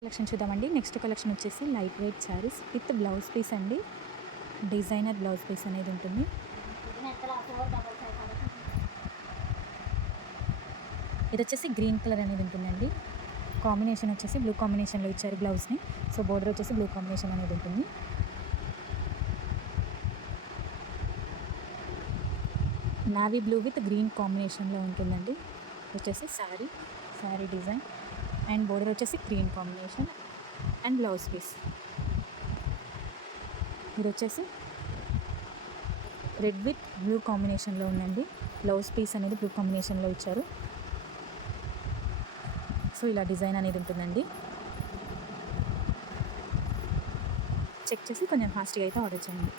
కలెక్షన్ చూద్దామండి. Next collection వచ్చేసి light weight saris with blouse piece అండి. డిజైనర్ బ్లౌజ్ పీస్ అనేది ఉంటుంది. ఇది వచ్చేసి గ్రీన్ కలర్ అనేది ఉంటుందండి. కాంబినేషన్ వచ్చేసి బ్లూ కాంబినేషన్లో ఇచ్చారు బ్లౌజ్ని. సో బోర్డర్ వచ్చేసి బ్లూ కాంబినేషన్ అనేది ఉంటుంది. నావీ బ్లూ విత్ గ్రీన్ కాంబినేషన్లో ఉంటుందండి. వచ్చేసి శారీ డిజైన్ అండ్ బోర్డర్ వచ్చేసి green combination and blouse piece. ఇది వచ్చేసి రెడ్ విత్ బ్లూ కాంబినేషన్లో ఉందండి. బ్లౌజ్ పీస్ అనేది బ్లూ కాంబినేషన్లో ఇచ్చారు. సో ఇలా డిజైన్ అనేది ఉంటుందండి. చెక్ చేసి కొంచెం ఫాస్ట్గా అయితే ఆర్డర్ చేయండి.